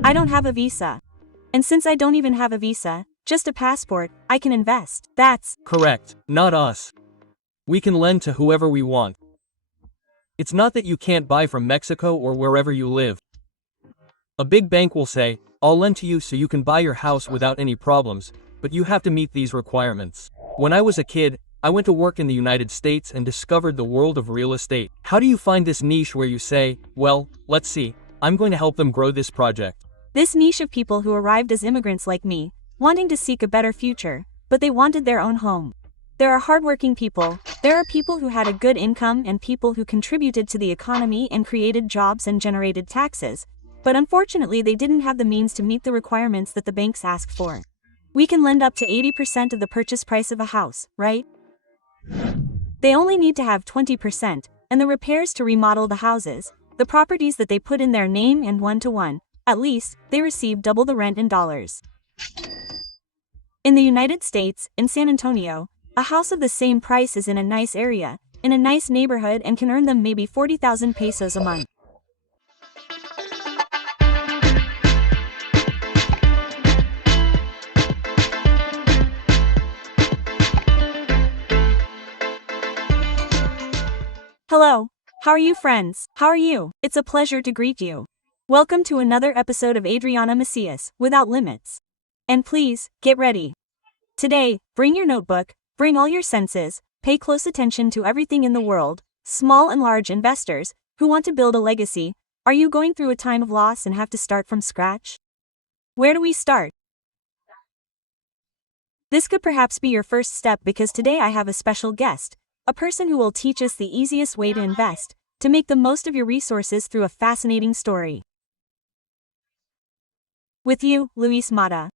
I don't have a visa. And since I don't even have a visa, just a passport, I can invest. That's Correct, not us. We can lend to whoever we want. It's not that you can't buy from Mexico or wherever you live. A big bank will say, I'll lend to you so you can buy your house without any problems, but you have to meet these requirements. When I was a kid, I went to work in the United States and discovered the world of real estate. How do you find this niche where you say, well, let's see, I'm going to help them grow this project? this niche of people who arrived as immigrants like me, wanting to seek a better future, but they wanted their own home. There are hardworking people, there are people who had a good income and people who contributed to the economy and created jobs and generated taxes, but unfortunately they didn't have the means to meet the requirements that the banks ask for. We can lend up to 80% of the purchase price of a house, right? They only need to have 20%, and the repairs to remodel the houses, the properties that they put in their name and one-to-one, at least, they receive double the rent in dollars. In the United States, in San Antonio, a house of the same price is in a nice area, in a nice neighborhood and can earn them maybe 40,000 pesos a month. Hello. How are you, friends? How are you? It's a pleasure to greet you. Welcome to another episode of Adriana Macías, Without Limits. And please, get ready. Today, bring your notebook, bring all your senses, pay close attention to everything in the world, small and large investors, who want to build a legacy. Are you going through a time of loss and have to start from scratch? Where do we start? This could perhaps be your first step because today I have a special guest, a person who will teach us the easiest way to invest, to make the most of your resources through a fascinating story. With you, Luis Mata.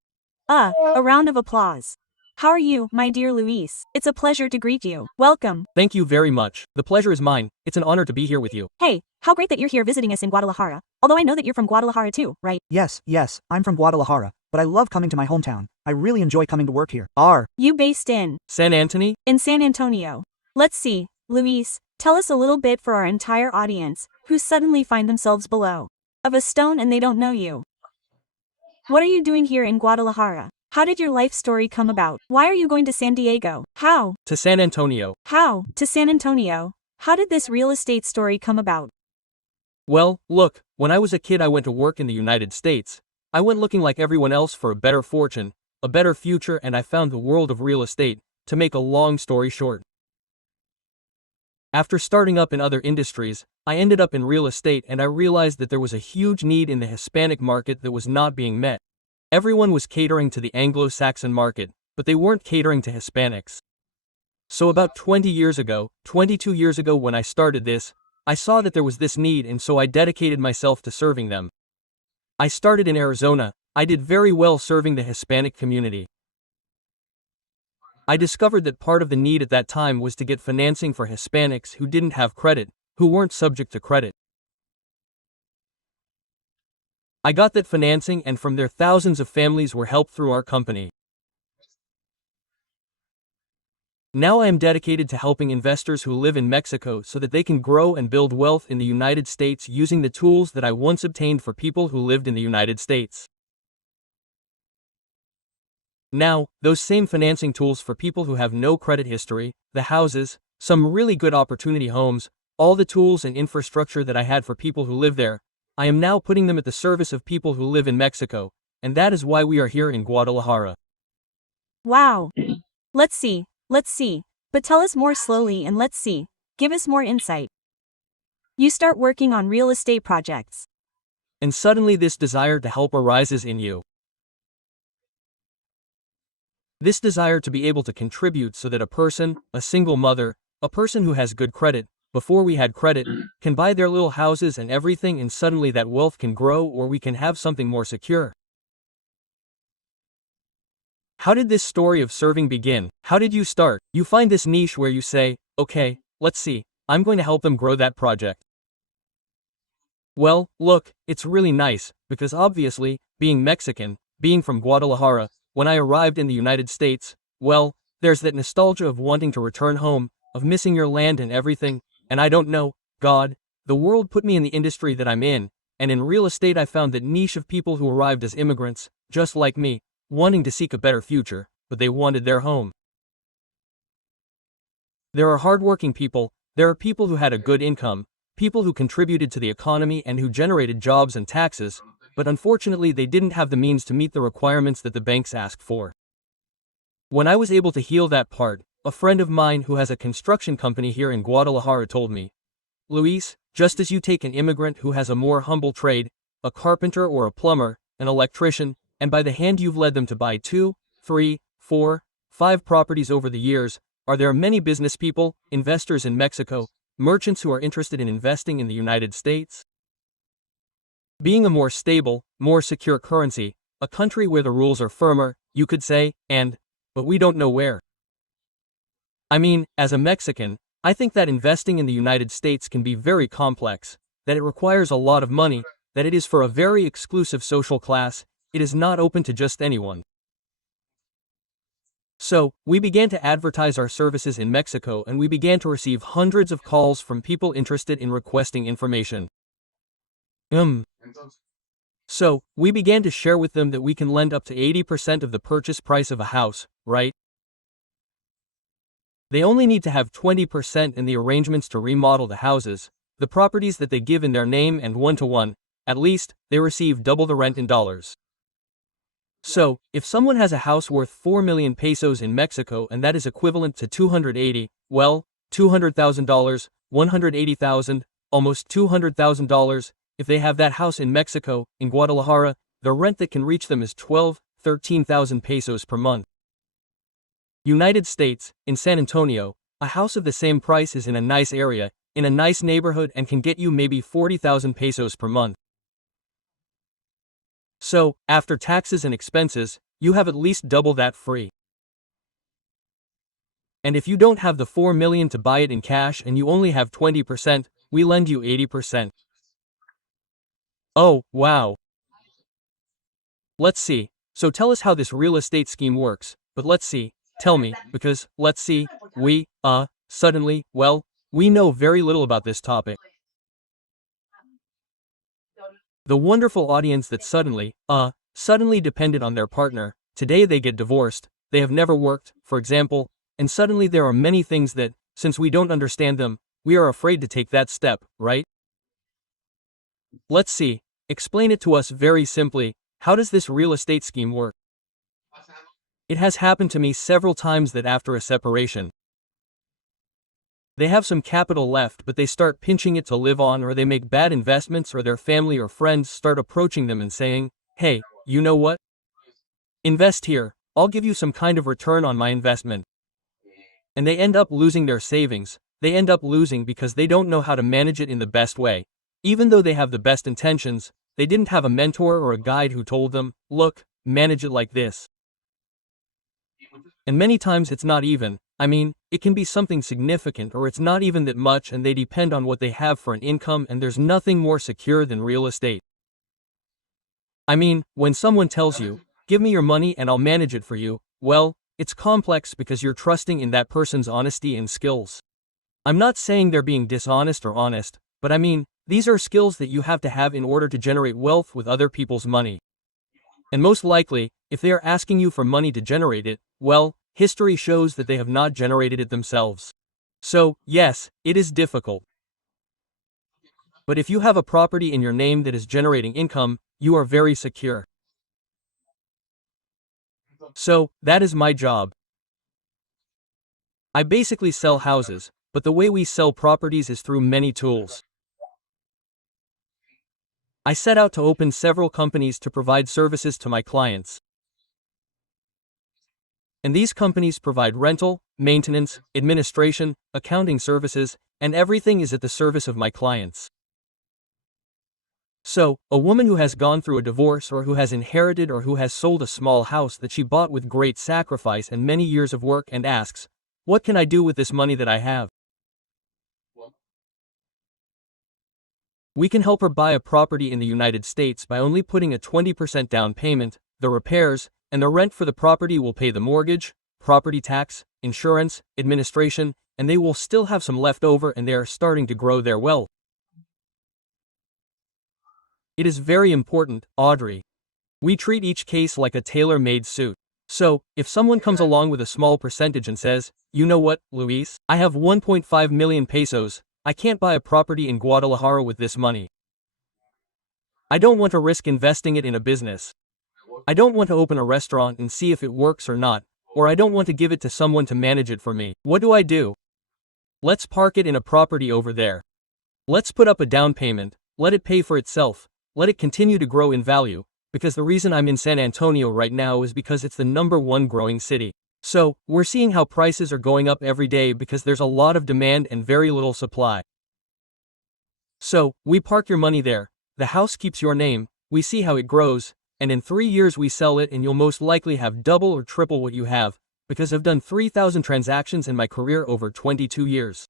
A round of applause. How are you, my dear Luis? It's a pleasure to greet you. Welcome. Thank you very much. The pleasure is mine. It's an honor to be here with you. Hey, how great that you're here visiting us in Guadalajara. Although I know that you're from Guadalajara too, right? Yes, I'm from Guadalajara, but I love coming to my hometown. I really enjoy coming to work here. You based in San Antonio? In San Antonio. Let's see, Luis, tell us a little bit for our entire audience, who suddenly find themselves below of a stone and they don't know you. What are you doing here in Guadalajara? How did your life story come about? Why are you going to San Diego? How? To San Antonio. How? To San Antonio. How did this real estate story come about? Well, look, when I was a kid I went to work in the United States. I went looking like everyone else for a better fortune, a better future, and I found the world of real estate, to make a long story short. After starting up in other industries, I ended up in real estate and I realized that there was a huge need in the Hispanic market that was not being met. Everyone was catering to the Anglo-Saxon market, but they weren't catering to Hispanics. So about 22 years ago when I started this, I saw that there was this need and so I dedicated myself to serving them. I started in Arizona. I did very well serving the Hispanic community. I discovered that part of the need at that time was to get financing for Hispanics who didn't have credit, who weren't subject to credit. I got that financing and from there thousands of families were helped through our company. Now I am dedicated to helping investors who live in Mexico so that they can grow and build wealth in the United States using the tools that I once obtained for people who lived in the United States. Now, those same financing tools for people who have no credit history, the houses, some really good opportunity homes, all the tools and infrastructure that I had for people who live there, I am now putting them at the service of people who live in Mexico, and that is why we are here in Guadalajara. Wow. Let's see, but tell us more slowly and let's see, give us more insight. You start working on real estate projects. And suddenly this desire to help arises in you. This desire to be able to contribute so that a person, a single mother, a person who has good credit, before we had credit, can buy their little houses and everything and suddenly that wealth can grow or we can have something more secure. How did this story of serving begin? How did you start? You find this niche where you say, okay, let's see, I'm going to help them grow that project. Well, look, it's really nice, because obviously, being Mexican, being from Guadalajara, when I arrived in the United States, well, there's that nostalgia of wanting to return home, of missing your land and everything, and I don't know, God, the world put me in the industry that I'm in, and in real estate I found that niche of people who arrived as immigrants, just like me, wanting to seek a better future, but they wanted their home. There are hardworking people, there are people who had a good income, people who contributed to the economy and who generated jobs and taxes, but unfortunately they didn't have the means to meet the requirements that the banks asked for. When I was able to heal that part, a friend of mine who has a construction company here in Guadalajara told me, "Luis, just as you take an immigrant who has a more humble trade, a carpenter or a plumber, an electrician, and by the hand you've led them to buy 2, 3, 4, 5 properties over the years, are there many business people, investors in Mexico, merchants who are interested in investing in the United States? Being a more stable, more secure currency, a country where the rules are firmer, you could say, but we don't know where." I mean, as a Mexican, I think that investing in the United States can be very complex, that it requires a lot of money, that it is for a very exclusive social class, it is not open to just anyone. So, we began to advertise our services in Mexico and we began to receive hundreds of calls from people interested in requesting information. So, we began to share with them that we can lend up to 80% of the purchase price of a house, right? They only need to have 20% in the arrangements to remodel the houses, the properties that they give in their name and 1-to-1, at least, they receive double the rent in dollars. So, if someone has a house worth 4 million pesos in Mexico and that is equivalent to $200,000, $180,000, almost $200,000, if they have that house in Mexico, in Guadalajara, the rent that can reach them is 13,000 pesos per month. United States, in San Antonio, a house of the same price is in a nice area, in a nice neighborhood and can get you maybe 40,000 pesos per month. So, after taxes and expenses, you have at least double that free. And if you don't have the 4 million to buy it in cash and you only have 20%, we lend you 80%. Oh, wow. Let's see. So tell us how this real estate scheme works, but let's see. Tell me, because, let's see, we know very little about this topic. The wonderful audience that suddenly depended on their partner, today they get divorced, they have never worked, for example, and suddenly there are many things that, since we don't understand them, we are afraid to take that step, right? Let's see, explain it to us very simply, how does this real estate scheme work? It has happened to me several times that after a separation, they have some capital left but they start pinching it to live on, or they make bad investments, or their family or friends start approaching them and saying, "Hey, you know what? Invest here, I'll give you some kind of return on my investment." And they end up losing their savings, they end up losing because they don't know how to manage it in the best way. Even though they have the best intentions, they didn't have a mentor or a guide who told them, "Look, manage it like this." And many times it's not even, it can be something significant, or it's not even that much, and they depend on what they have for an income, and there's nothing more secure than real estate. When someone tells you, "Give me your money and I'll manage it for you," well, it's complex because you're trusting in that person's honesty and skills. I'm not saying they're being dishonest or honest, but these are skills that you have to have in order to generate wealth with other people's money. And most likely, if they are asking you for money to generate it, well, history shows that they have not generated it themselves. So, yes, it is difficult. But if you have a property in your name that is generating income, you are very secure. So, that is my job. I basically sell houses, but the way we sell properties is through many tools. I set out to open several companies to provide services to my clients. And these companies provide rental, maintenance, administration, accounting services, and everything is at the service of my clients. So, a woman who has gone through a divorce, or who has inherited or who has sold a small house that she bought with great sacrifice and many years of work and asks, "What can I do with this money that I have?" We can help her buy a property in the United States by only putting a 20% down payment, the repairs, and the rent for the property will pay the mortgage, property tax, insurance, administration, and they will still have some left over, and they are starting to grow their wealth. It is very important, Audrey. We treat each case like a tailor-made suit. So, if someone comes along with a small percentage and says, you know what, Luis, I have 1.5 million pesos, I can't buy a property in Guadalajara with this money. I don't want to risk investing it in a business. I don't want to open a restaurant and see if it works or not, or I don't want to give it to someone to manage it for me. What do? Let's park it in a property over there. Let's put up a down payment, let it pay for itself, let it continue to grow in value, because the reason I'm in San Antonio right now is because it's the #1 growing city. So, we're seeing how prices are going up every day because there's a lot of demand and very little supply. So, we park your money there, the house keeps your name, we see how it grows, and in 3 years we sell it and you'll most likely have double or triple what you have, because I've done 3,000 transactions in my career over 22 years.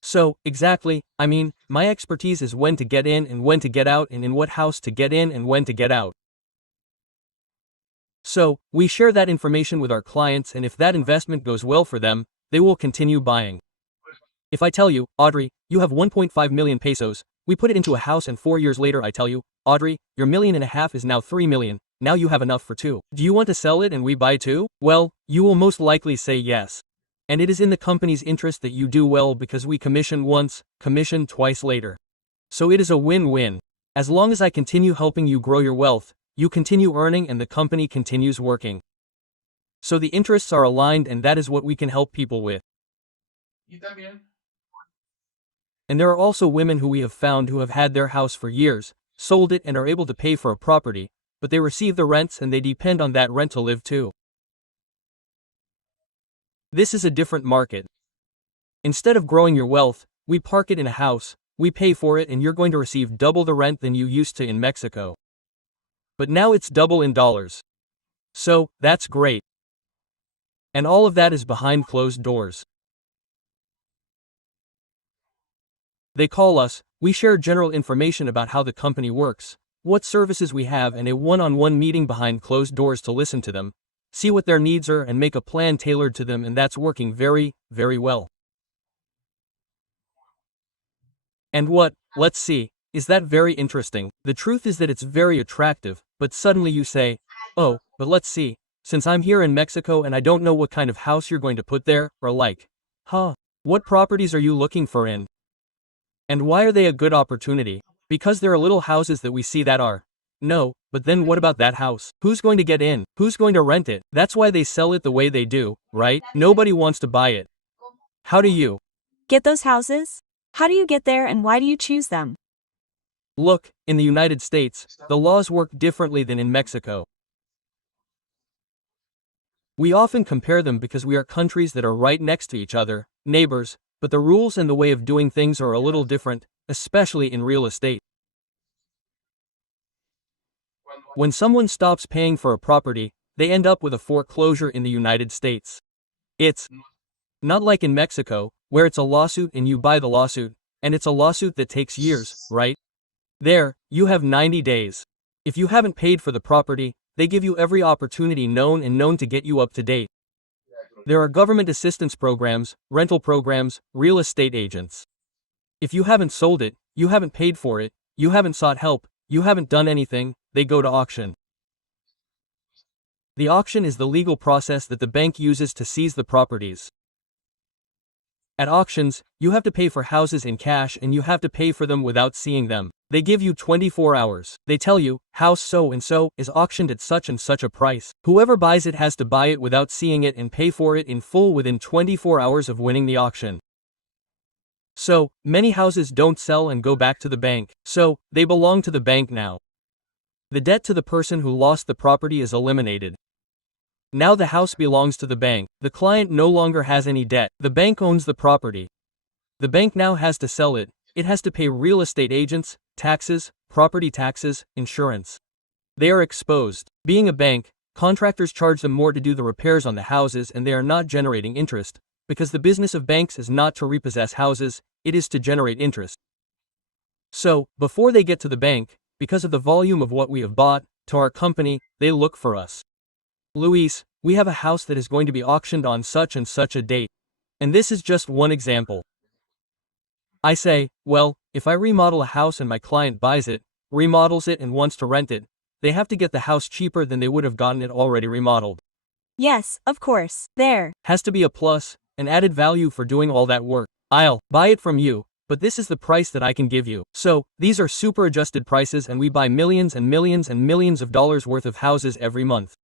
So, exactly, I mean, my expertise is when to get in and when to get out and in what house to get in and when to get out. So, we share that information with our clients, and if that investment goes well for them, they will continue buying. If I tell you, Audrey, you have 1.5 million pesos, we put it into a house and 4 years later I tell you, Audrey, your 1.5 million is now 3 million, now you have enough for 2. Do you want to sell it and we buy 2? Well, you will most likely say yes. And it is in the company's interest that you do well because we commission once, commission twice later. So it is a win-win. As long as I continue helping you grow your wealth, you continue earning and the company continues working. So the interests are aligned and that is what we can help people with. And there are also women who we have found who have had their house for years, sold it and are able to pay for a property, but they receive the rents and they depend on that rent to live too. This is a different market. Instead of growing your wealth, we park it in a house, we pay for it and you're going to receive double the rent than you used to in Mexico. But now it's double in dollars. So, that's great. And all of that is behind closed doors. They call us, we share general information about how the company works, what services we have and a one-on-one meeting behind closed doors to listen to them, see what their needs are and make a plan tailored to them, and that's working very, very well. And what, let's see, is that very interesting? The truth is that it's very attractive, but suddenly you say, oh, but let's see, since I'm here in Mexico and I don't know what kind of house you're going to put there, or like, what properties are you looking for in? And why are they a good opportunity? Because there are little houses that we see that are. No, but then what about that house? Who's going to get in? Who's going to rent it? That's why they sell it the way they do, right? Nobody wants to buy it. How do you get those houses? How do you get there and why do you choose them? Look, in the United States, the laws work differently than in Mexico. We often compare them because we are countries that are right next to each other, neighbors, but the rules and the way of doing things are a little different, especially in real estate. When someone stops paying for a property, they end up with a foreclosure in the United States. It's not like in Mexico, where it's a lawsuit and you buy the lawsuit, and it's a lawsuit that takes years, right? There, you have 90 days. If you haven't paid for the property, they give you every opportunity known to get you up to date. There are government assistance programs, rental programs, real estate agents. If you haven't sold it, you haven't paid for it, you haven't sought help, you haven't done anything, they go to auction. The auction is the legal process that the bank uses to seize the properties. At auctions, you have to pay for houses in cash and you have to pay for them without seeing them. They give you 24 hours. They tell you, house so and so is auctioned at such and such a price. Whoever buys it has to buy it without seeing it and pay for it in full within 24 hours of winning the auction. So, many houses don't sell and go back to the bank. So, they belong to the bank now. The debt to the person who lost the property is eliminated. Now the house belongs to the bank. The client no longer has any debt. The bank owns the property. The bank now has to sell it. It has to pay real estate agents, taxes, property taxes, insurance. They are exposed. Being a bank, contractors charge them more to do the repairs on the houses and they are not generating interest, because the business of banks is not to repossess houses, it is to generate interest. So, before they get to the bank, because of the volume of what we have bought, to our company, they look for us. Luis, we have a house that is going to be auctioned on such and such a date. And this is just one example. I say, well, If I remodel a house and my client buys it, remodels it and wants to rent it, they have to get the house cheaper than they would have gotten it already remodeled. Yes, of course. There has to be a plus, an added value for doing all that work. I'll buy it from you, but this is the price that I can give you. So, these are super adjusted prices and we buy millions and millions and millions of dollars worth of houses every month.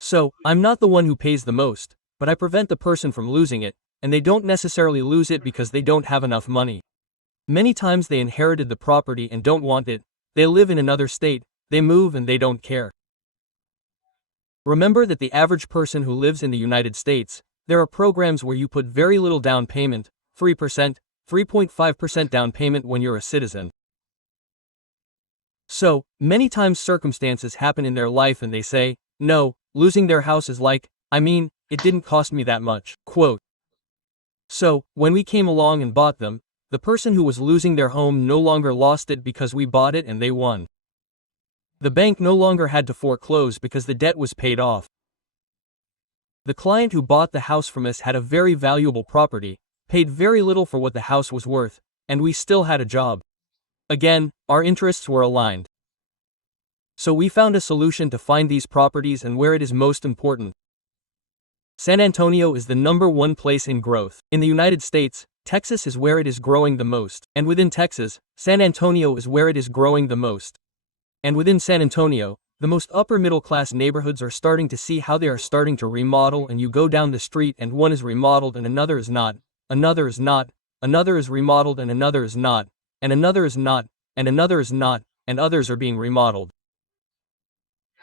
So, I'm not the one who pays the most, but I prevent the person from losing it, and they don't necessarily lose it because they don't have enough money. Many times they inherited the property and don't want it, they live in another state, they move and they don't care. Remember that the average person who lives in the United States, there are programs where you put very little down payment, 3%, 3.5% down payment when you're a citizen. So, many times circumstances happen in their life and they say, no, losing their house is like, it didn't cost me that much. Quote. So, when we came along and bought them, the person who was losing their home no longer lost it because we bought it and they won. The bank no longer had to foreclose because the debt was paid off. The client who bought the house from us had a very valuable property, paid very little for what the house was worth, and we still had a job. Again, our interests were aligned. So we found a solution to find these properties and where it is most important. San Antonio is the #1 place in growth. In the United States, Texas is where it is growing the most, and within Texas, San Antonio is where it is growing the most. And within San Antonio, the most upper middle class neighborhoods are starting to see how they are starting to remodel, and you go down the street and one is remodeled and another is not, another is not, another is remodeled and another is not, and another is not, and another is not, and others are being remodeled.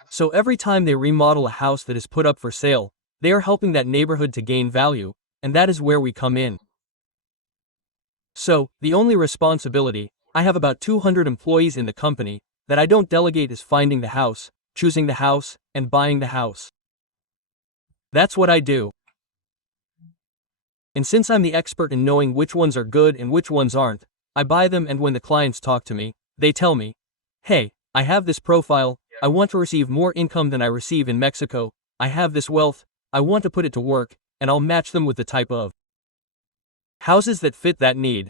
So every time they remodel a house that is put up for sale, they are helping that neighborhood to gain value, and that is where we come in. So, the only responsibility, I have about 200 employees in the company, that I don't delegate is finding the house, choosing the house, and buying the house. That's what I do. And since I'm the expert in knowing which ones are good and which ones aren't, I buy them, and when the clients talk to me, they tell me, hey, I have this profile, I want to receive more income than I receive in Mexico, I have this wealth, I want to put it to work, and I'll match them with the type of houses that fit that need.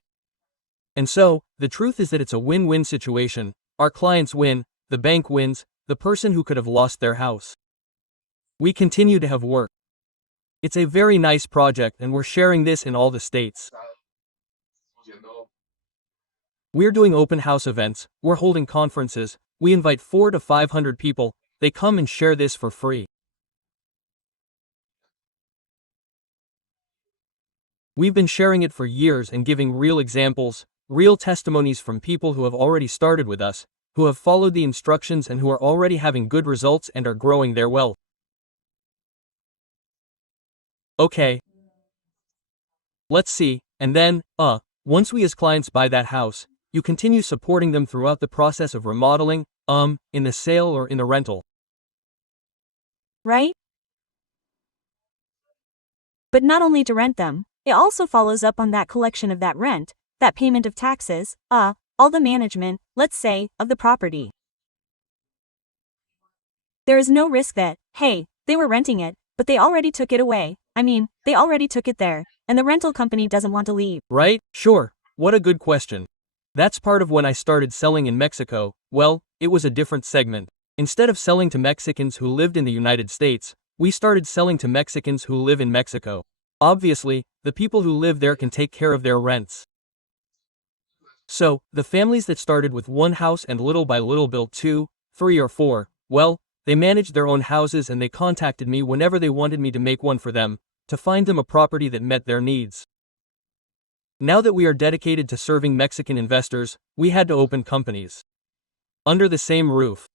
And so, the truth is that it's a win-win situation. Our clients win, the bank wins, the person who could have lost their house. We continue to have work. It's a very nice project and we're sharing this in all the states. We're doing open house events, we're holding conferences, we invite 400 to 500 people, they come and share this for free. We've been sharing it for years and giving real examples, real testimonies from people who have already started with us, who have followed the instructions and who are already having good results and are growing their wealth. Okay. Let's see, and then, once we as clients buy that house, you continue supporting them throughout the process of remodeling, in the sale or in the rental. right? But not only to rent them, it also follows up on that collection of that rent, that payment of taxes, all the management, let's say, of the property. There is no risk that, hey, they were renting it, but they already took it away. They already took it there, and the rental company doesn't want to leave. Right? Sure. What a good question. That's part of when I started selling in Mexico. Well, it was a different segment. Instead of selling to Mexicans who lived in the United States, we started selling to Mexicans who live in Mexico. Obviously, the people who live there can take care of their rents. So, the families that started with one house and little by little built 2, 3 or 4, well, they managed their own houses and they contacted me whenever they wanted me to make one for them, to find them a property that met their needs. Now that we are dedicated to serving Mexican investors, we had to open companies under the same roof.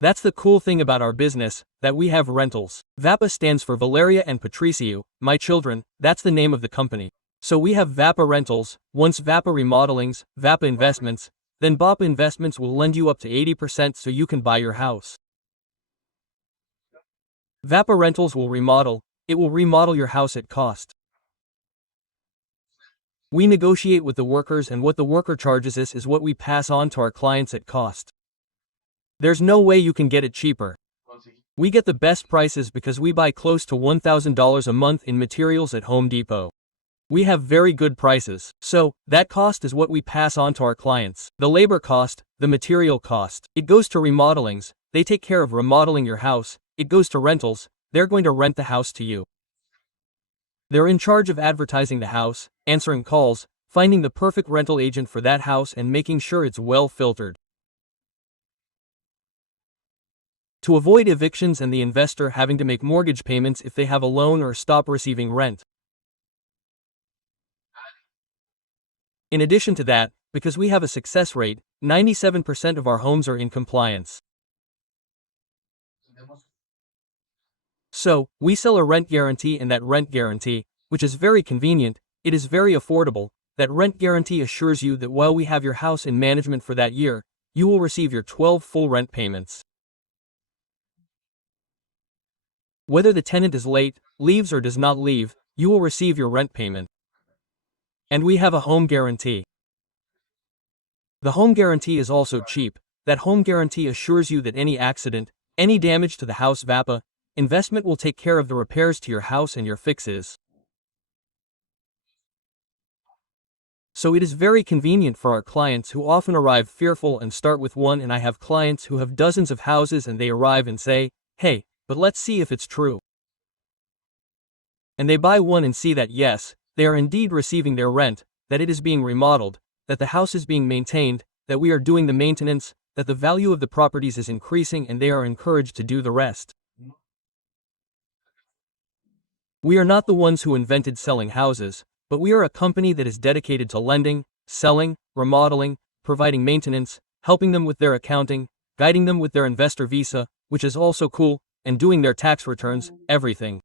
That's the cool thing about our business, that we have rentals. VAPA stands for Valeria and Patricio, my children, that's the name of the company. So we have VAPA Rentals, once VAPA Remodelings, VAPA Investments, then BAPA Investments will lend you up to 80% so you can buy your house. VAPA Rentals will remodel, it will remodel your house at cost. We negotiate with the workers and what the worker charges us is what we pass on to our clients at cost. There's no way you can get it cheaper. We get the best prices because we buy close to $1,000 a month in materials at Home Depot. We have very good prices. So, that cost is what we pass on to our clients. The labor cost, the material cost. It goes to remodelings, they take care of remodeling your house. It goes to rentals, they're going to rent the house to you. They're in charge of advertising the house, answering calls, finding the perfect rental agent for that house and making sure it's well filtered. To avoid evictions and the investor having to make mortgage payments if they have a loan or stop receiving rent. In addition to that, because we have a success rate, 97% of our homes are in compliance. So, we sell a rent guarantee, and that rent guarantee, which is very convenient, it is very affordable, that rent guarantee assures you that while we have your house in management for that year, you will receive your 12 full rent payments. Whether the tenant is late, leaves or does not leave, you will receive your rent payment. And we have a home guarantee. The home guarantee is also cheap. That home guarantee assures you that any accident, any damage to the house VAPA, investment will take care of the repairs to your house and your fixes. So it is very convenient for our clients who often arrive fearful and start with one, and I have clients who have dozens of houses and they arrive and say, hey, but let's see if it's true. And they buy one and see that yes, they are indeed receiving their rent, that it is being remodeled, that the house is being maintained, that we are doing the maintenance, that the value of the properties is increasing, and they are encouraged to do the rest. We are not the ones who invented selling houses, but we are a company that is dedicated to lending, selling, remodeling, providing maintenance, helping them with their accounting, guiding them with their investor visa, which is also cool, and doing their tax returns, everything.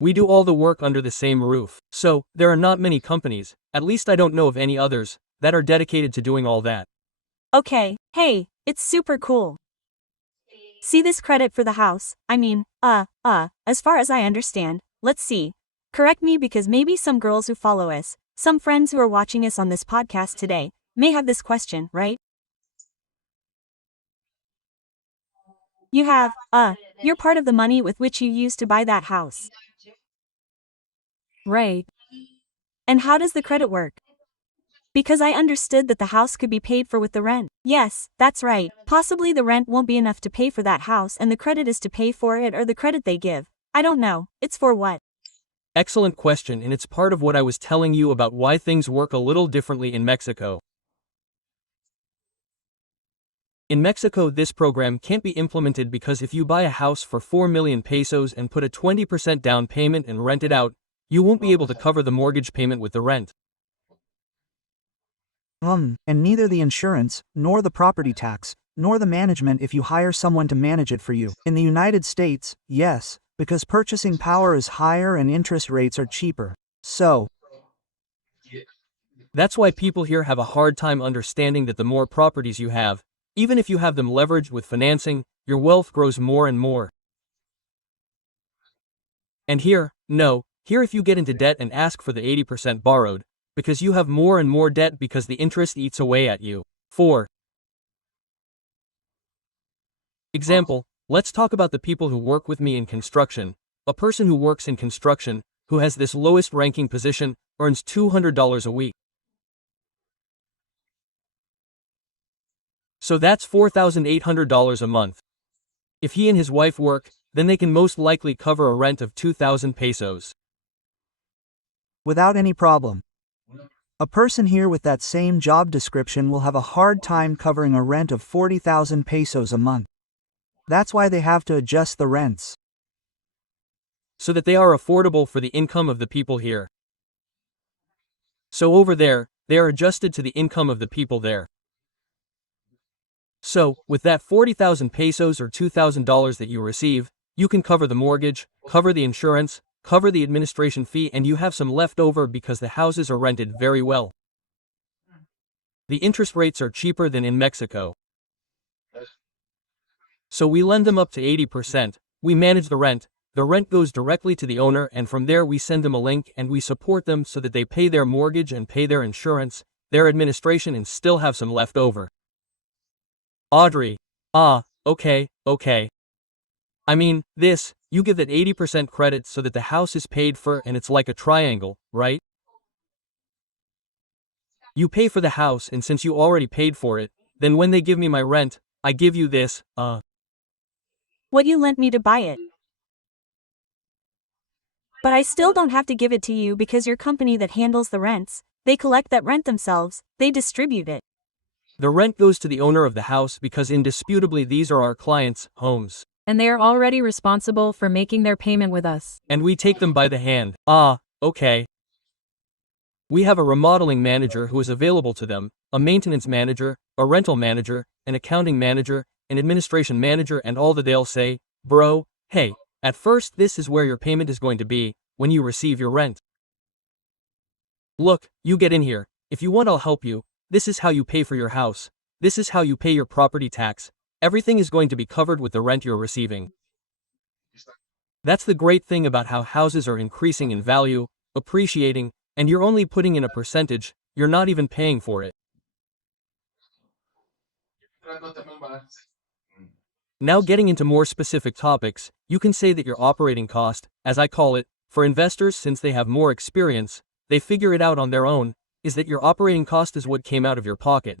We do all the work under the same roof. So, there are not many companies, at least I don't know of any others, that are dedicated to doing all that. Okay, hey, it's super cool. See this credit for the house, as far as I understand, let's see. Correct me, because maybe some girls who follow us, some friends who are watching us on this podcast today, may have this question, right? You have, you're part of the money with which you used to buy that house. Right. And how does the credit work? Because I understood that the house could be paid for with the rent. Yes, that's right. Possibly the rent won't be enough to pay for that house and the credit is to pay for it, or the credit they give. I don't know. It's for what? Excellent question, and it's part of what I was telling you about why things work a little differently in Mexico. In Mexico, this program can't be implemented because if you buy a house for 4 million pesos and put a 20% down payment and rent it out, you won't be able to cover the mortgage payment with the rent. And neither the insurance, nor the property tax, nor the management if you hire someone to manage it for you. In the United States, yes, because purchasing power is higher and interest rates are cheaper. So, that's why people here have a hard time understanding that the more properties you have, even if you have them leveraged with financing, your wealth grows more and more. And here, no, here if you get into debt and ask for the 80% borrowed, because you have more and more debt because the interest eats away at you. 4. Example, let's talk about the people who work with me in construction. A person who works in construction, who has this lowest ranking position, earns $200 a week. So that's $4,800 a month. If he and his wife work, then they can most likely cover a rent of 2,000 pesos. without any problem. A person here with that same job description will have a hard time covering a rent of 40,000 pesos a month. That's why they have to adjust the rents. So that they are affordable for the income of the people here. So over there, they are adjusted to the income of the people there. So, with that 40,000 pesos or $2,000 that you receive, you can cover the mortgage, cover the insurance, cover the administration fee, and you have some left over because the houses are rented very well. The interest rates are cheaper than in Mexico. So we lend them up to 80%, we manage the rent goes directly to the owner, and from there we send them a link and we support them so that they pay their mortgage and pay their insurance, their administration, and still have some left over. Audrey. Okay. I mean, this You give that 80% credit so that the house is paid for, and it's like a triangle, right? You pay for the house, and since you already paid for it, then when they give me my rent, I give you this, what you lent me to buy it. But I still don't have to give it to you because your company that handles the rents, they collect that rent themselves, they distribute it. The rent goes to the owner of the house because indisputably these are our clients' homes. And they are already responsible for making their payment with us. And we take them by the hand. Okay. We have a remodeling manager who is available to them, a maintenance manager, a rental manager, an accounting manager, an administration manager, and all that. They'll say, bro, hey, at first this is where your payment is going to be when you receive your rent. Look, you get in here. If you want, I'll help you. This is how you pay for your house. This is how you pay your property tax. Everything is going to be covered with the rent you're receiving. That's the great thing about how houses are increasing in value, appreciating, and you're only putting in a percentage, you're not even paying for it. Now getting into more specific topics, you can say that your operating cost, as I call it, for investors since they have more experience, they figure it out on their own, is that your operating cost is what came out of your pocket.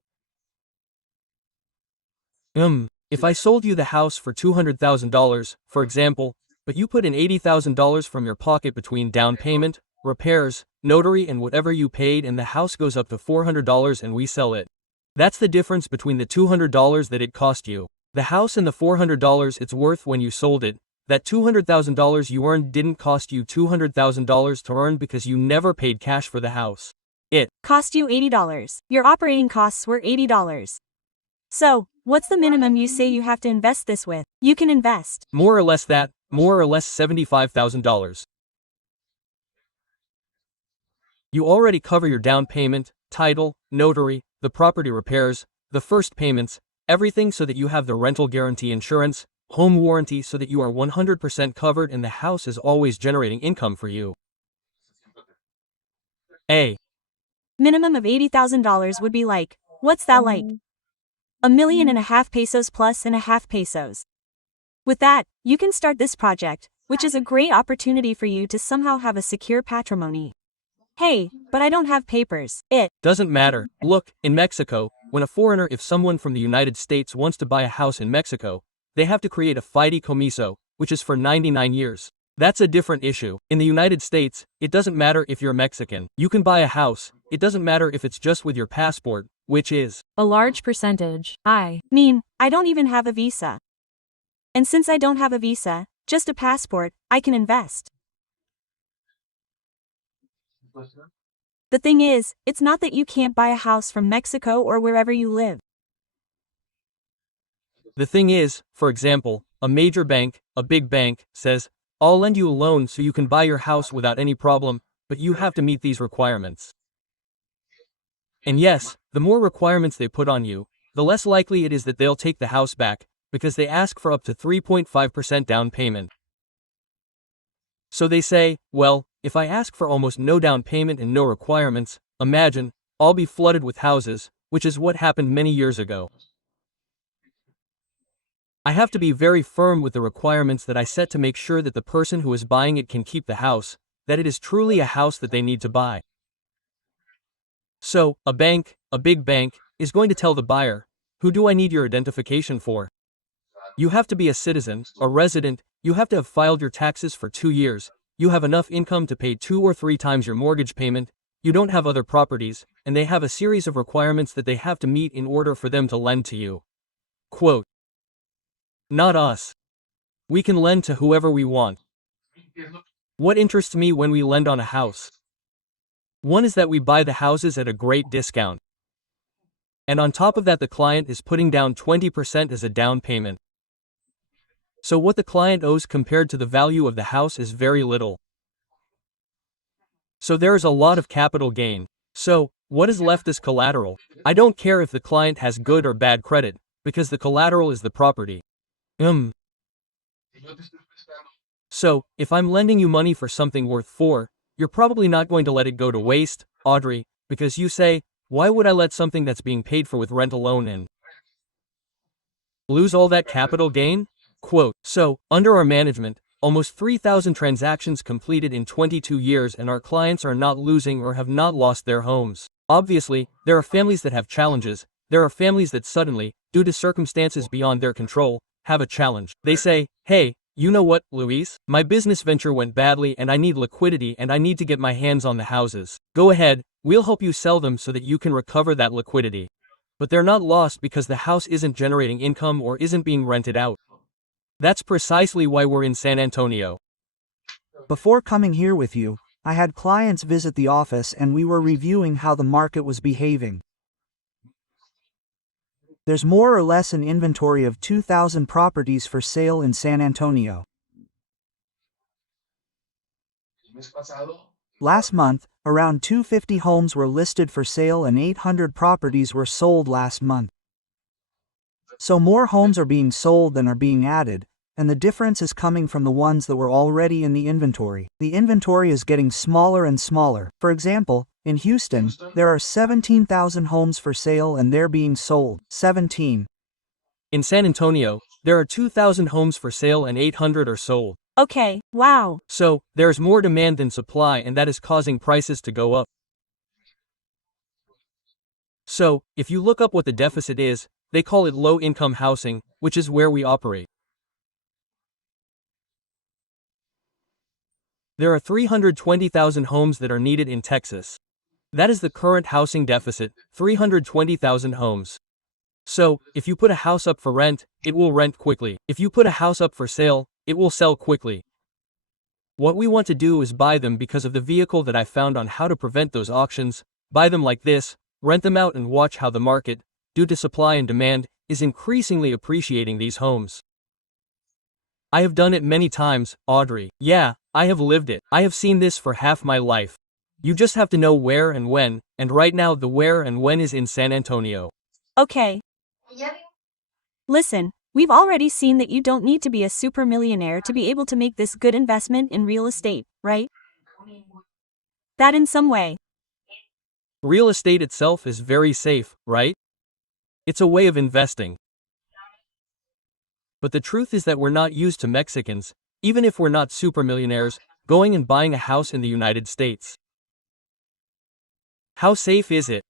If I sold you the house for $200,000, for example, but you put in $80,000 from your pocket between down payment, repairs, notary, and whatever you paid, and the house goes up to $400 and we sell it. That's the difference between the $200 that it cost you. The house and the $400 it's worth when you sold it. That $200,000 you earned didn't cost you $200,000 to earn because you never paid cash for the house. It cost you $80. Your operating costs were $80. So, what's the minimum you say you have to invest this with? You can invest more or less $75,000. You already cover your down payment, title, notary, the property repairs, the first payments, everything so that you have the rental guarantee insurance, home warranty so that you are 100% covered and the house is always generating income for you. A minimum of $80,000 would be like, what's that like? $1.5 million pesos plus and a half pesos. With that, you can start this project, which is a great opportunity for you to somehow have a secure patrimony. Hey, but I don't have papers. It doesn't matter. Look, in Mexico, when a foreigner, if someone from the United States wants to buy a house in Mexico, they have to create a fideicomiso, which is for 99 years. That's a different issue. In the United States, it doesn't matter if you're Mexican. You can buy a house. It doesn't matter if it's just with your passport, which is a large percentage. I don't even have a visa. And since I don't have a visa, just a passport, I can invest. The thing is, it's not that you can't buy a house from Mexico or wherever you live. The thing is, for example, a major bank, a big bank, says, I'll lend you a loan so you can buy your house without any problem, but you have to meet these requirements. And yes, the more requirements they put on you, the less likely it is that they'll take the house back, because they ask for up to 3.5% down payment. So they say, well, if I ask for almost no down payment and no requirements, imagine, I'll be flooded with houses, which is what happened many years ago. I have to be very firm with the requirements that I set to make sure that the person who is buying it can keep the house, that it is truly a house that they need to buy. So, a bank, a big bank, is going to tell the buyer, who do I need your identification for? You have to be a citizen, a resident, you have to have filed your taxes for 2 years, you have enough income to pay 2 or 3 times your mortgage payment, you don't have other properties, and they have a series of requirements that they have to meet in order for them to lend to you. Quote, not us. We can lend to whoever we want. What interests me when we lend on a house? One is that we buy the houses at a great discount. And on top of that, the client is putting down 20% as a down payment. So what the client owes compared to the value of the house is very little. So there is a lot of capital gain. So, what is left as collateral? I don't care if the client has good or bad credit, because the collateral is the property. So, if I'm lending you money for something worth 4, you're probably not going to let it go to waste, Audrey, because you say, why would I let something that's being paid for with rent alone and lose all that capital gain? Quote, so, under our management, Almost 3,000 transactions completed in 22 years, and our clients are not losing or have not lost their homes. Obviously, there are families that have challenges. There are families that suddenly, due to circumstances beyond their control, have a challenge. They say, hey, you know what, Luis? My business venture went badly and I need liquidity and I need to get my hands on the houses. Go ahead, we'll help you sell them so that you can recover that liquidity. But they're not lost because the house isn't generating income or isn't being rented out. That's precisely why we're in San Antonio. Before coming here with you, I had clients visit the office and we were reviewing how the market was behaving. There's more or less an inventory of 2,000 properties for sale in San Antonio. Last month, around 250 homes were listed for sale and 800 properties were sold last month. So more homes are being sold than are being added, and the difference is coming from the ones that were already in the inventory. The inventory is getting smaller and smaller. For example, in Houston, there are 17,000 homes for sale and they're being sold. 17. In San Antonio, there are 2,000 homes for sale and 800 are sold. Okay, wow. So, there's more demand than supply, and that is causing prices to go up. So, if you look up what the deficit is, they call it low-income housing, which is where we operate. There are 320,000 homes that are needed in Texas. That is the current housing deficit, 320,000 homes. So, if you put a house up for rent, it will rent quickly. If you put a house up for sale, it will sell quickly. What we want to do is buy them because of the vehicle that I found on how to prevent those auctions. Buy them like this, rent them out and watch how the market, due to supply and demand, is increasingly appreciating these homes. I have done it many times, Audrey. Yeah, I have lived it. I have seen this for half my life. You just have to know where and when, and right now the where and when is in San Antonio. Okay. Listen, we've already seen that you don't need to be a super millionaire to be able to make this good investment in real estate, right? That in some way. Real estate itself is very safe, right? It's a way of investing. But the truth is that we're not used to Mexicans, even if we're not super millionaires, going and buying a house in the United States. How safe is it?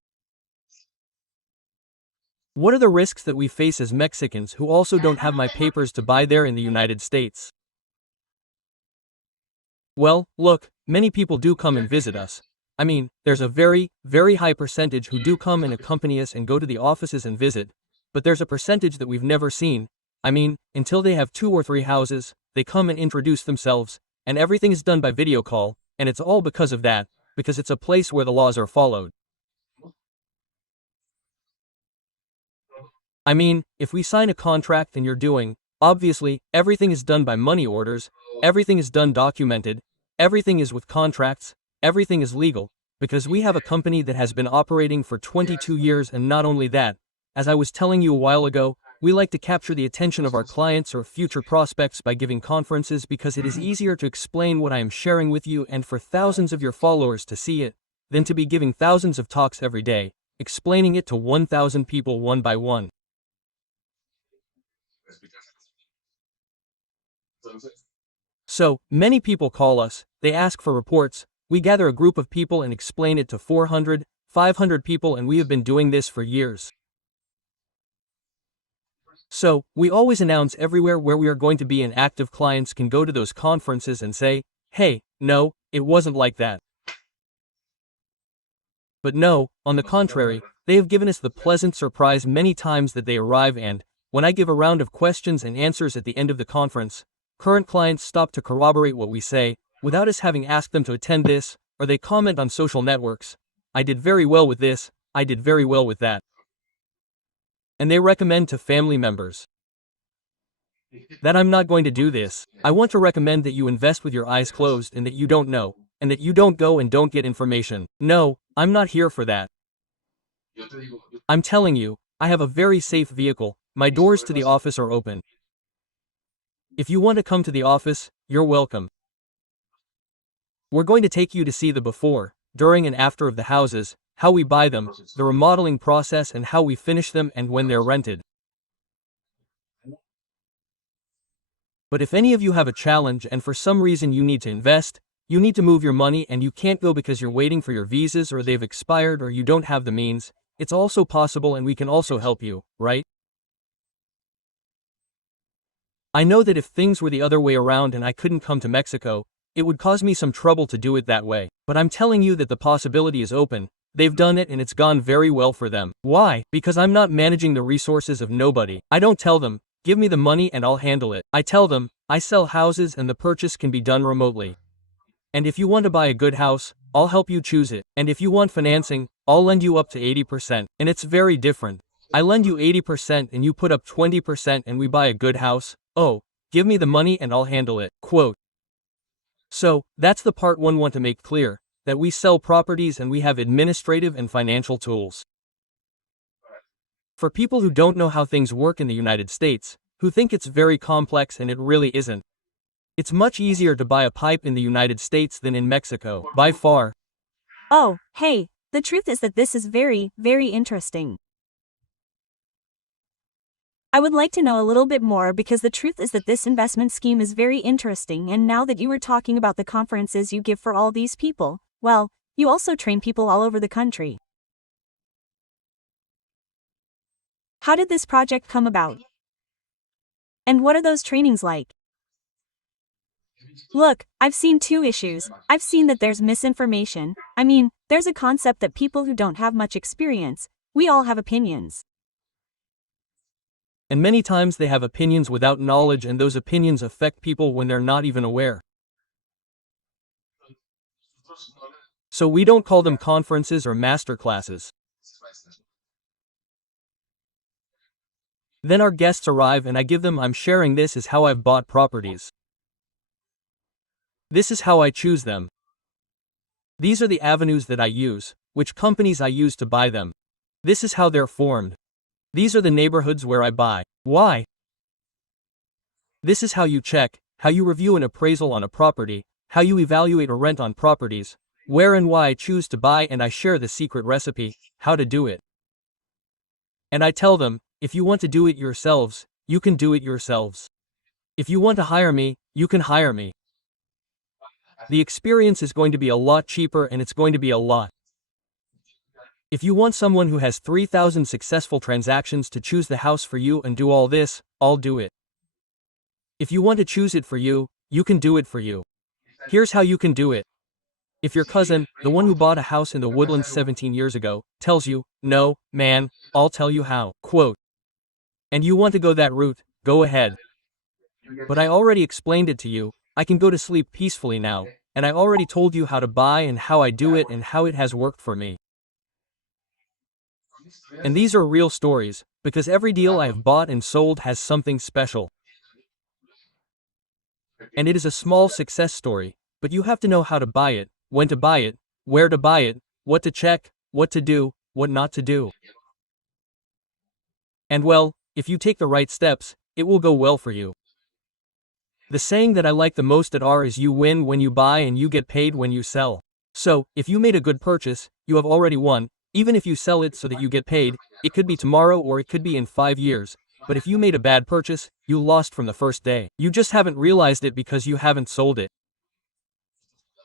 What are the risks that we face as Mexicans who also don't have my papers to buy there in the United States? Well, look, many people do come and visit us. I mean, there's a very, very high percentage who do come and accompany us and go to the offices and visit, but there's a percentage that we've never seen. I mean, until they have 2 or 3 houses, they come and introduce themselves, and everything is done by video call, and it's all because of that, because it's a place where the laws are followed. I mean, if we sign a contract and you're doing, obviously, everything is done by money orders, everything is done documented, everything is with contracts, everything is legal, because we have a company that has been operating for 22 years, and not only that, as I was telling you a while ago, we like to capture the attention of our clients or future prospects by giving conferences because it is easier to explain what I am sharing with you and for thousands of your followers to see it, than to be giving thousands of talks every day, explaining it to 1,000 people one by one. So, many people call us, they ask for reports, we gather a group of people and explain it to 400, 500 people, and we have been doing this for years. So, we always announce everywhere where we are going to be, and active clients can go to those conferences and say, hey, no, it wasn't like that. But no, on the contrary, they have given us the pleasant surprise many times that they arrive, and, when I give a round of questions and answers at the end of the conference, current clients stop to corroborate what we say, without us having asked them to attend this, or they comment on social networks, I did very well with this, I did very well with that. And they recommend to family members that I'm not going to do this. I want to recommend that you invest with your eyes closed and that you don't know, and that you don't go and don't get information. No, I'm not here for that. I'm telling you, I have a very safe vehicle, my doors to the office are open. If you want to come to the office, you're welcome. We're going to take you to see the before, during and after of the houses, how we buy them, the remodeling process, and how we finish them and when they're rented. But if any of you have a challenge and for some reason you need to invest, you need to move your money and you can't go because you're waiting for your visas or they've expired or you don't have the means, it's also possible and we can also help you, right? I know that if things were the other way around and I couldn't come to Mexico, it would cause me some trouble to do it that way. But I'm telling you that the possibility is open. They've done it and it's gone very well for them. Why? Because I'm not managing the resources of nobody. I don't tell them, give me the money and I'll handle it. I tell them, I sell houses and the purchase can be done remotely. And if you want to buy a good house, I'll help you choose it. And if you want financing, I'll lend you up to 80%. And it's very different. I lend you 80% and you put up 20% and we buy a good house. Oh, give me the money and I'll handle it. Quote. So, that's the part one want to make clear, that we sell properties and we have administrative and financial tools. For people who don't know how things work in the United States, who think it's very complex and it really isn't. It's much easier to buy a pipe in the United States than in Mexico, by far. Oh, hey, the truth is that this is very, very interesting. I would like to know a little bit more because the truth is that this investment scheme is very interesting, and now that you were talking about the conferences you give for all these people, well, you also train people all over the country. How did this project come about? And what are those trainings like? Look, I've seen two issues. I've seen that there's misinformation. I mean, there's a concept that people who don't have much experience, we all have opinions. And many times they have opinions without knowledge and those opinions affect people when they're not even aware. So we don't call them conferences or master classes. Then our guests arrive and I give them I'm sharing this is how I've bought properties. This is how I choose them. These are the avenues that I use, which companies I use to buy them. This is how they're formed. These are the neighborhoods where I buy. Why? This is how you check, how you review an appraisal on a property, how you evaluate a rent on properties, where and why I choose to buy, and I share the secret recipe, how to do it. And I tell them, if you want to do it yourselves, you can do it yourselves. If you want to hire me, you can hire me. The experience is going to be a lot cheaper and it's going to be a lot. If you want someone who has 3,000 successful transactions to choose the house for you and do all this, I'll do it. If you want to choose it for you, you can do it for you. Here's how you can do it. If your cousin, the one who bought a house in the Woodlands 17 years ago, tells you, no, man, I'll tell you how, quote. And you want to go that route, go ahead. But I already explained it to you, I can go to sleep peacefully now, and I already told you how to buy and how I do it and how it has worked for me. And these are real stories, because every deal I have bought and sold has something special. And it is a small success story, but you have to know how to buy it, when to buy it, where to buy it, what to check, what to do, what not to do. And well, if you take the right steps, it will go well for you. The saying that I like the most at R is you win when you buy and you get paid when you sell. So, if you made a good purchase, you have already won. Even if you sell it so that you get paid, it could be tomorrow or it could be in 5 years. But if you made a bad purchase, you lost from the first day. You just haven't realized it because you haven't sold it.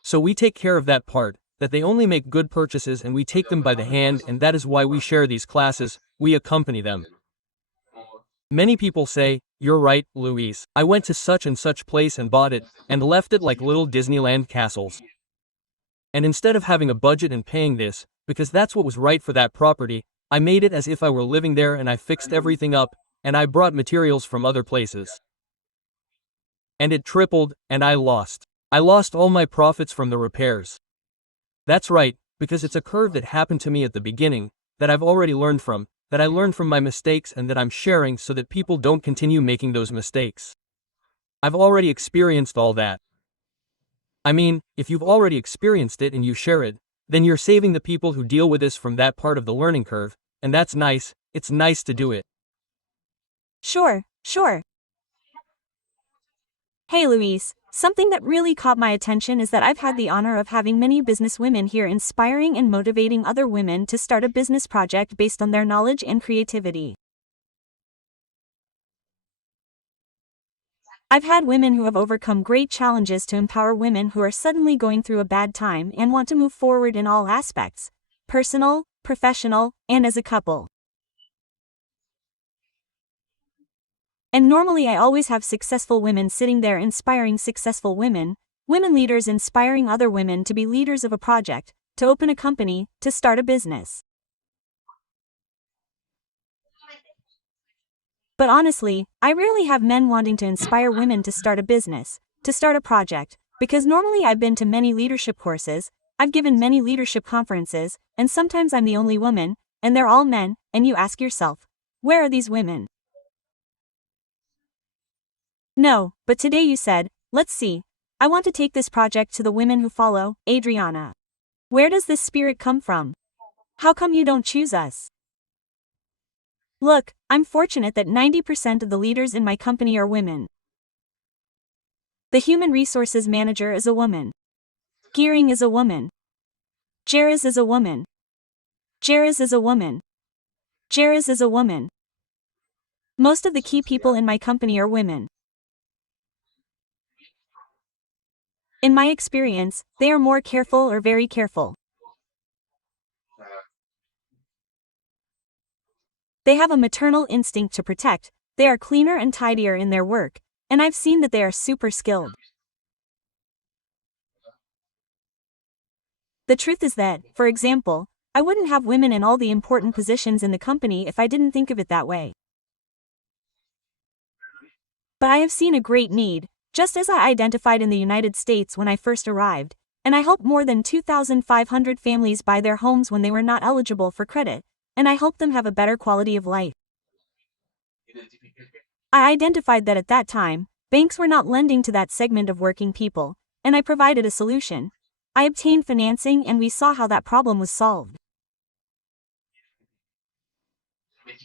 So we take care of that part, that they only make good purchases and we take them by the hand, and that is why we share these classes, we accompany them. Many people say, you're right, Luis. I went to such and such place and bought it, and left it like little Disneyland castles. And instead of having a budget and paying this, because that's what was right for that property, I made it as if I were living there and I fixed everything up, and I brought materials from other places. And it tripled, and I lost. I lost all my profits from the repairs. That's right, because it's a curve that happened to me at the beginning, that I've already learned from, that I learned from my mistakes and that I'm sharing so that people don't continue making those mistakes. I've already experienced all that. I mean, if you've already experienced it and you share it, then you're saving the people who deal with this from that part of the learning curve, and that's nice, it's nice to do it. Sure. Hey Luis, something that really caught my attention is that I've had the honor of having many business women here inspiring and motivating other women to start a business project based on their knowledge and creativity. I've had women who have overcome great challenges to empower women who are suddenly going through a bad time and want to move forward in all aspects: personal, professional, and as a couple. And normally I always have successful women sitting there inspiring successful women, women leaders inspiring other women to be leaders of a project, to open a company, to start a business. But honestly, I rarely have men wanting to inspire women to start a business, to start a project, because normally I've been to many leadership courses, I've given many leadership conferences, and sometimes I'm the only woman, and they're all men, and you ask yourself, where are these women? No, but today you said, let's see, I want to take this project to the women who follow, Adriana. Where does this spirit come from? How come you don't choose us? Look, I'm fortunate that 90% of the leaders in my company are women. The human resources manager is a woman. Gearing is a woman. Jairus is a woman. Jairus is a woman. Jairus is a woman. Most of the key people in my company are women. In my experience, they are more careful or very careful. They have a maternal instinct to protect, they are cleaner and tidier in their work, and I've seen that they are super skilled. The truth is that, for example, I wouldn't have women in all the important positions in the company if I didn't think of it that way. But I have seen a great need, just as I identified in the United States when I first arrived, and I helped more than 2,500 families buy their homes when they were not eligible for credit, and I helped them have a better quality of life. I identified that at that time, banks were not lending to that segment of working people, and I provided a solution. I obtained financing and we saw how that problem was solved.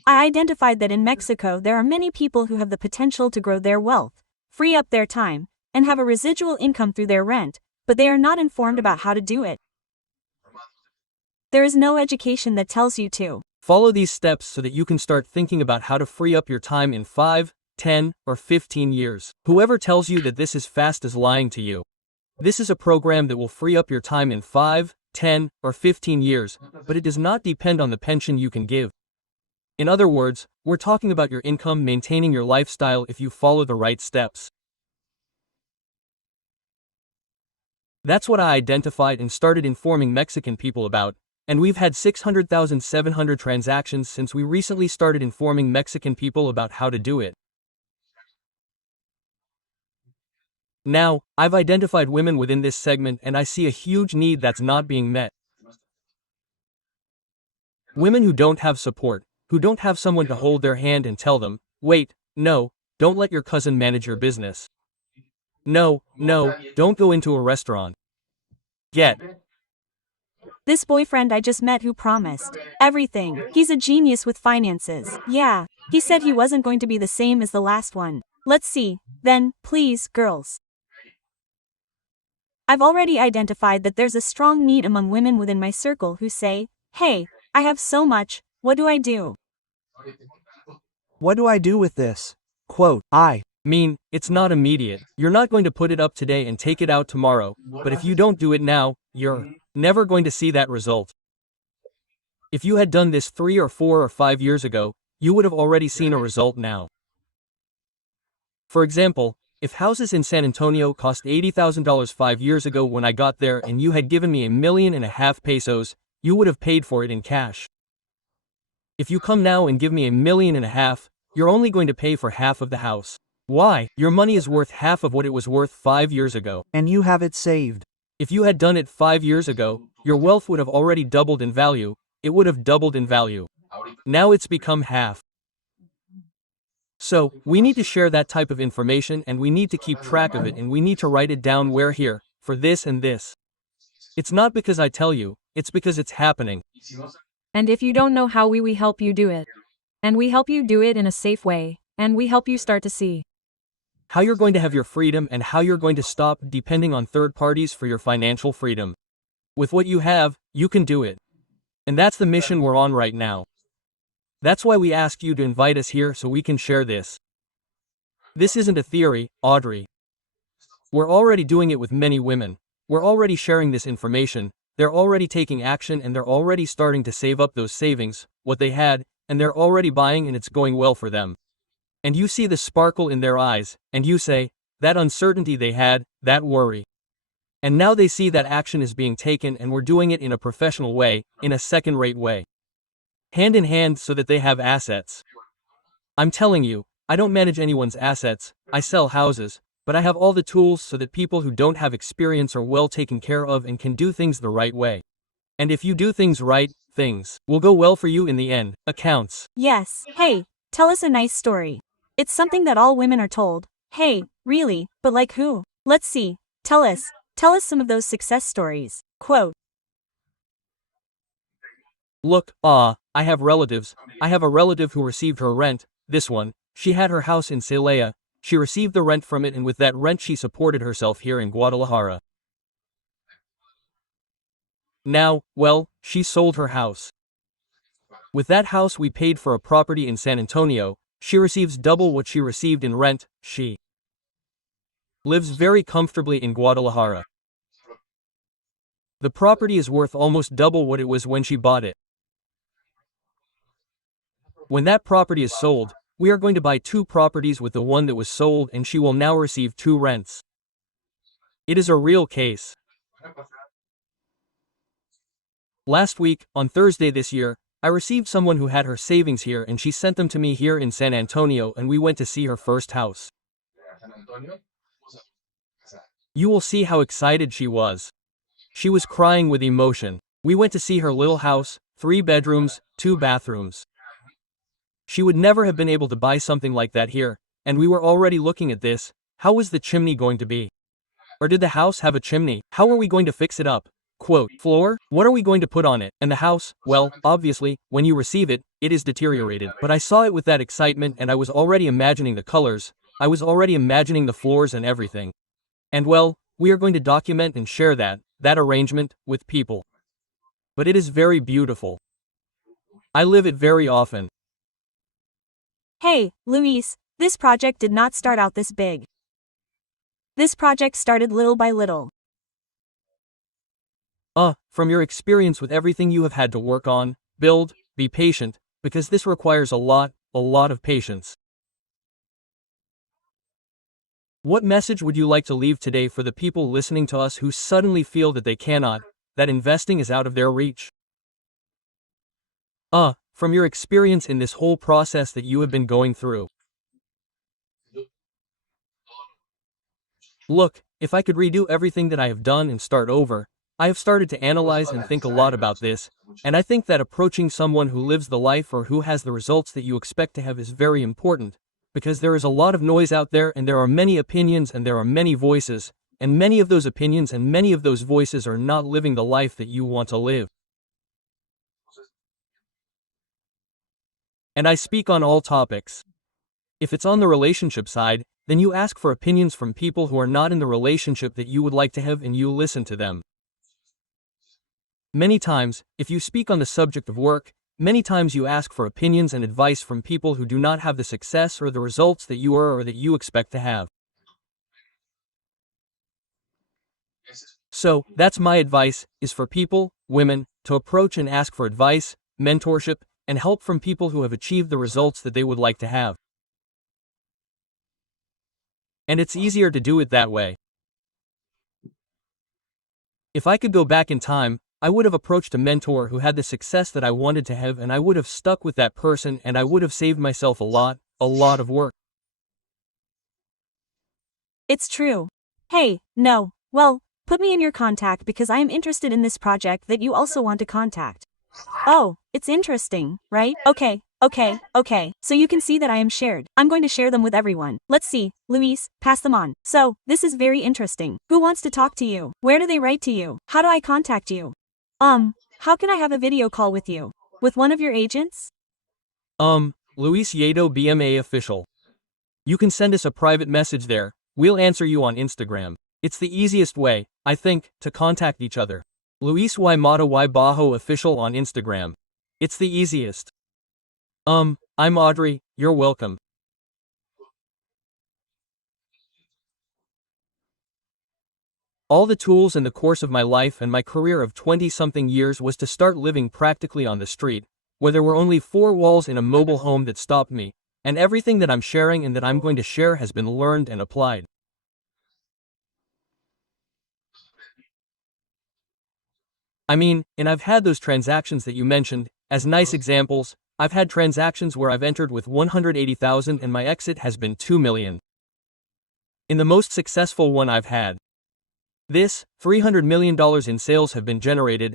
I identified that in Mexico there are many people who have the potential to grow their wealth, free up their time, and have a residual income through their rent, but they are not informed about how to do it. There is no education that tells you to Follow these steps so that you can start thinking about how to free up your time in 5, 10, or 15 years. Whoever tells you that this is fast is lying to you. This is a program that will free up your time in 5, 10, or 15 years, but it does not depend on the pension you can give. In other words, we're talking about your income maintaining your lifestyle if you follow the right steps. That's what I identified and started informing Mexican people about, and we've had 600,700 transactions since we recently started informing Mexican people about how to do it. Now, I've identified women within this segment and I see a huge need that's not being met. Women who don't have support, who don't have someone to hold their hand and tell them, wait, no, don't let your cousin manage your business. No, don't go into a restaurant. Get This boyfriend I just met who promised everything. He's a genius with finances. Yeah, he said he wasn't going to be the same as the last one. Let's see, then, please, girls. I've already identified that there's a strong need among women within my circle who say, hey, I have so much, what do I do? What do I do with this? Quote, I mean, it's not immediate. You're not going to put it up today and take it out tomorrow, but if you don't do it now, you're never going to see that result. If you had done this 3 or 4 or 5 years ago, you would have already seen a result now. For example, if houses in San Antonio cost $80,000 5 years ago when I got there and you had given me $1.5 million pesos, you would have paid for it in cash. If you come now and give me $1.5 million, you're only going to pay for half of the house. Why? Your money is worth half of what it was worth 5 years ago. and you have it saved. If you had done it 5 years ago, your wealth would have already doubled in value, it would have doubled in value. Now it's become half. So, we need to share that type of information and we need to keep track of it and we need to write it down where here, for this and this. It's not because I tell you, it's because it's happening. And if you don't know how, we help you do it. And we help you do it in a safe way, and we help you start to see How you're going to have your freedom and how you're going to stop depending on third parties for your financial freedom. With what you have, you can do it. And that's the mission we're on right now. That's why we asked you to invite us here so we can share this. This isn't a theory, Audrey. We're already doing it with many women. We're already sharing this information, they're already taking action and they're already starting to save up those savings, what they had, and they're already buying and it's going well for them. And you see the sparkle in their eyes, and you say, that uncertainty they had, that worry. And now they see that action is being taken and we're doing it in a professional way, in a second-rate way. Hand in hand so that they have assets. I'm telling you, I don't manage anyone's assets, I sell houses, but I have all the tools so that people who don't have experience are well taken care of and can do things the right way. And if you do things right, things will go well for you in the end. Accounts. Yes. Hey, tell us a nice story. It's something that all women are told. Hey, really, but like who? Let's see. Tell us some of those success stories. Quote. Look, I have relatives. I have a relative who received her rent, this one. She had her house in Celaya. She received the rent from it and with that rent she supported herself here in Guadalajara. Now, well, she sold her house. With that house we paid for a property in San Antonio. She receives double what she received in rent. She lives very comfortably in Guadalajara. The property is worth almost double what it was when she bought it. When that property is sold, we are going to buy 2 properties with the one that was sold and she will now receive 2 rents. It is a real case. Last week, on Thursday this year, I received someone who had her savings here and she sent them to me here in San Antonio and we went to see her first house. You will see how excited she was. She was crying with emotion. We went to see her little house, 3 bedrooms, 2 bathrooms. She would never have been able to buy something like that here, and we were already looking at this. How was the chimney going to be? Or did the house have a chimney? How are we going to fix it up? Quote, floor? What are we going to put on it? And the house, well, obviously, when you receive it, it is deteriorated. But I saw it with that excitement and I was already imagining the colors, I was already imagining the floors and everything. And well, we are going to document and share that arrangement, with people. But it is very beautiful. I live it very often. Hey, Luis, this project did not start out this big. This project started little by little. From your experience with everything you have had to work on, build, be patient, because this requires a lot of patience. What message would you like to leave today for the people listening to us who suddenly feel that they cannot, that investing is out of their reach? From your experience in this whole process that you have been going through. Look, if I could redo everything that I have done and start over, I have started to analyze and think a lot about this, and I think that approaching someone who lives the life or who has the results that you expect to have is very important, because there is a lot of noise out there and there are many opinions and there are many voices, and many of those opinions and many of those voices are not living the life that you want to live. And I speak on all topics. If it's on the relationship side, then you ask for opinions from people who are not in the relationship that you would like to have and you listen to them. Many times, if you speak on the subject of work, many times you ask for opinions and advice from people who do not have the success or the results that you are or that you expect to have. So, that's my advice, is for people, women, to approach and ask for advice, mentorship, and help from people who have achieved the results that they would like to have. And it's easier to do it that way. If I could go back in time, I would have approached a mentor who had the success that I wanted to have and I would have stuck with that person and I would have saved myself a lot of work. It's true. Hey, no, well, put me in your contact because I am interested in this project that you also want to contact. Oh, it's interesting, right? Okay. So you can see that I am shared. I'm going to share them with everyone. Let's see, Luis, pass them on. So, this is very interesting. Who wants to talk to you? Where do they write to you? How do I contact you? How can I have a video call with you? With one of your agents? Luis Yedo BMA official. You can send us a private message there. We'll answer you on Instagram. It's the easiest way, I think, to contact each other. Luis Y Mata Y Bajo official on Instagram. It's the easiest. I'm Audrey, you're welcome. All the tools in the course of my life and my career of 20-something years was to start living practically on the street, where there were only four walls in a mobile home that stopped me, and everything that I'm sharing and that I'm going to share has been learned and applied. And I've had those transactions that you mentioned, as nice examples. I've had transactions where I've entered with 180,000 and my exit has been 2 million. In the most successful one I've had, this, $300 million in sales have been generated.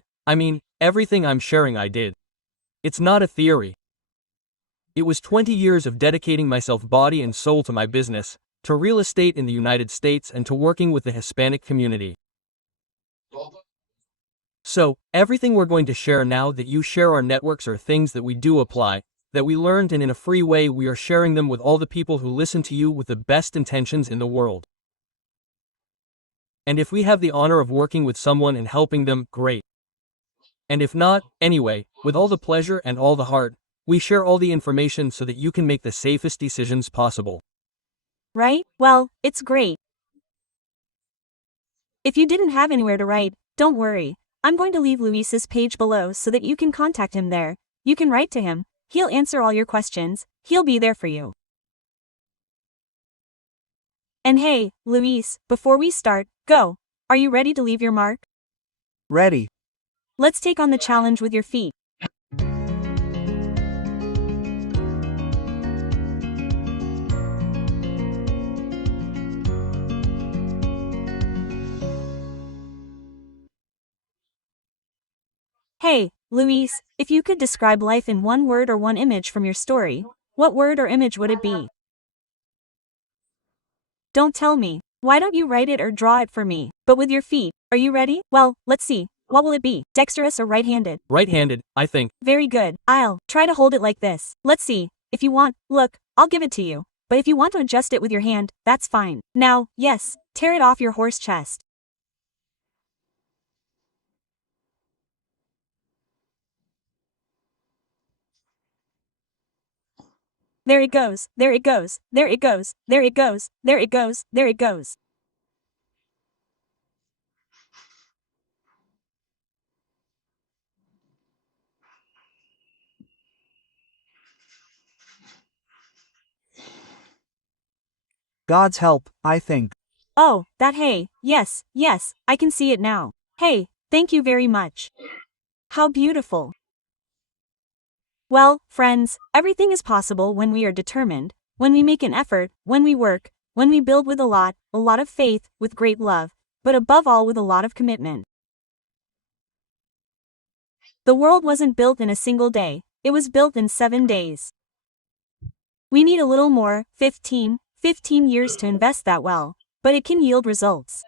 Everything I'm sharing I did. It's not a theory. It was 20 years of dedicating myself body and soul to my business, to real estate in the United States and to working with the Hispanic community. So, everything we're going to share now that you share our networks are things that we do apply, that we learned, and in a free way we are sharing them with all the people who listen to you with the best intentions in the world. And if we have the honor of working with someone and helping them, great. And if not, anyway, with all the pleasure and all the heart, we share all the information so that you can make the safest decisions possible. Right? Well, it's great. If you didn't have anywhere to write, don't worry. I'm going to leave Luis's page below so that you can contact him there. You can write to him. He'll answer all your questions. He'll be there for you. And hey, Luis, before we start, go. Are you ready to leave your mark? Ready. Let's take on the challenge with your feet. Hey, Luis, if you could describe life in one word or one image from your story, what word or image would it be? Don't tell me. Why don't you write it or draw it for me? But with your feet. Are you ready? Well, let's see. What will it be? Dexterous or right-handed? Right-handed, I think. Very good. I'll try to hold it like this. Let's see. If you want, look, I'll give it to you. But if you want to adjust it with your hand, that's fine. Now, yes, tear it off your horse chest. There it goes, there it goes, there it goes, there it goes, there it goes, there it goes. God's help, I think. Oh, that hey, yes, yes, I can see it now. Hey, thank you very much. How beautiful. Well, friends, everything is possible when we are determined, when we make an effort, when we work, when we build with a lot of faith, with great love, but above all with a lot of commitment. The world wasn't built in a single day, it was built in 7 days. We need a little more, 15 years to invest that well, but it can yield results.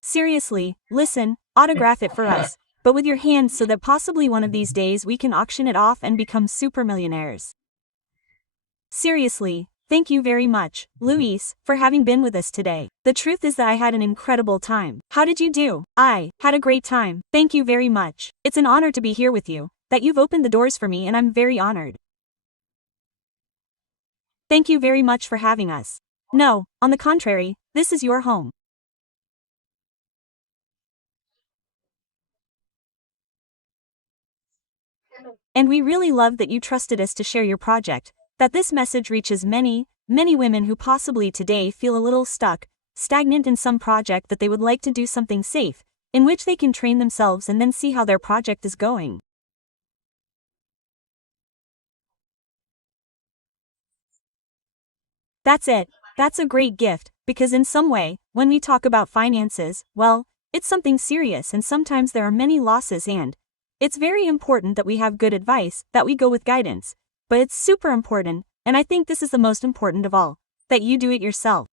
Seriously, listen, autograph it for us, but with your hands so that possibly one of these days we can auction it off and become super millionaires. Seriously, thank you very much, Luis, for having been with us today. The truth is that I had an incredible time. How did you do? I had a great time. Thank you very much. It's an honor to be here with you, that you've opened the doors for me and I'm very honored. Thank you very much for having us. No, on the contrary, this is your home. And we really love that you trusted us to share your project, that this message reaches many women who possibly today feel a little stuck, stagnant in some project that they would like to do something safe, in which they can train themselves and then see how their project is going. That's it. That's a great gift, because in some way, when we talk about finances, well, it's something serious and sometimes there are many losses and it's very important that we have good advice, that we go with guidance, but it's super important, and I think this is the most important of all, that you do it yourself.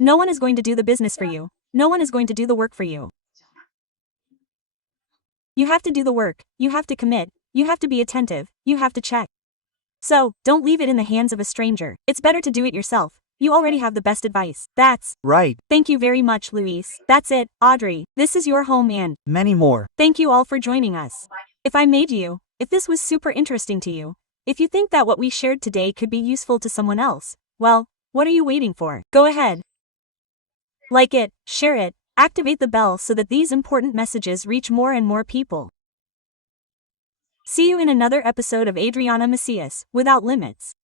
No one is going to do the business for you. No one is going to do the work for you. You have to do the work, you have to commit, you have to be attentive, you have to check. So, don't leave it in the hands of a stranger. It's better to do it yourself. You already have the best advice. That's right. Thank you very much, Luis. That's it, Audrey. This is your home and many more. Thank you all for joining us. If this was super interesting to you, if you think that what we shared today could be useful to someone else, well, what are you waiting for? Go ahead. Like it, share it, activate the bell so that these important messages reach more and more people. See you in another episode of Adriana Macías, Without Limits.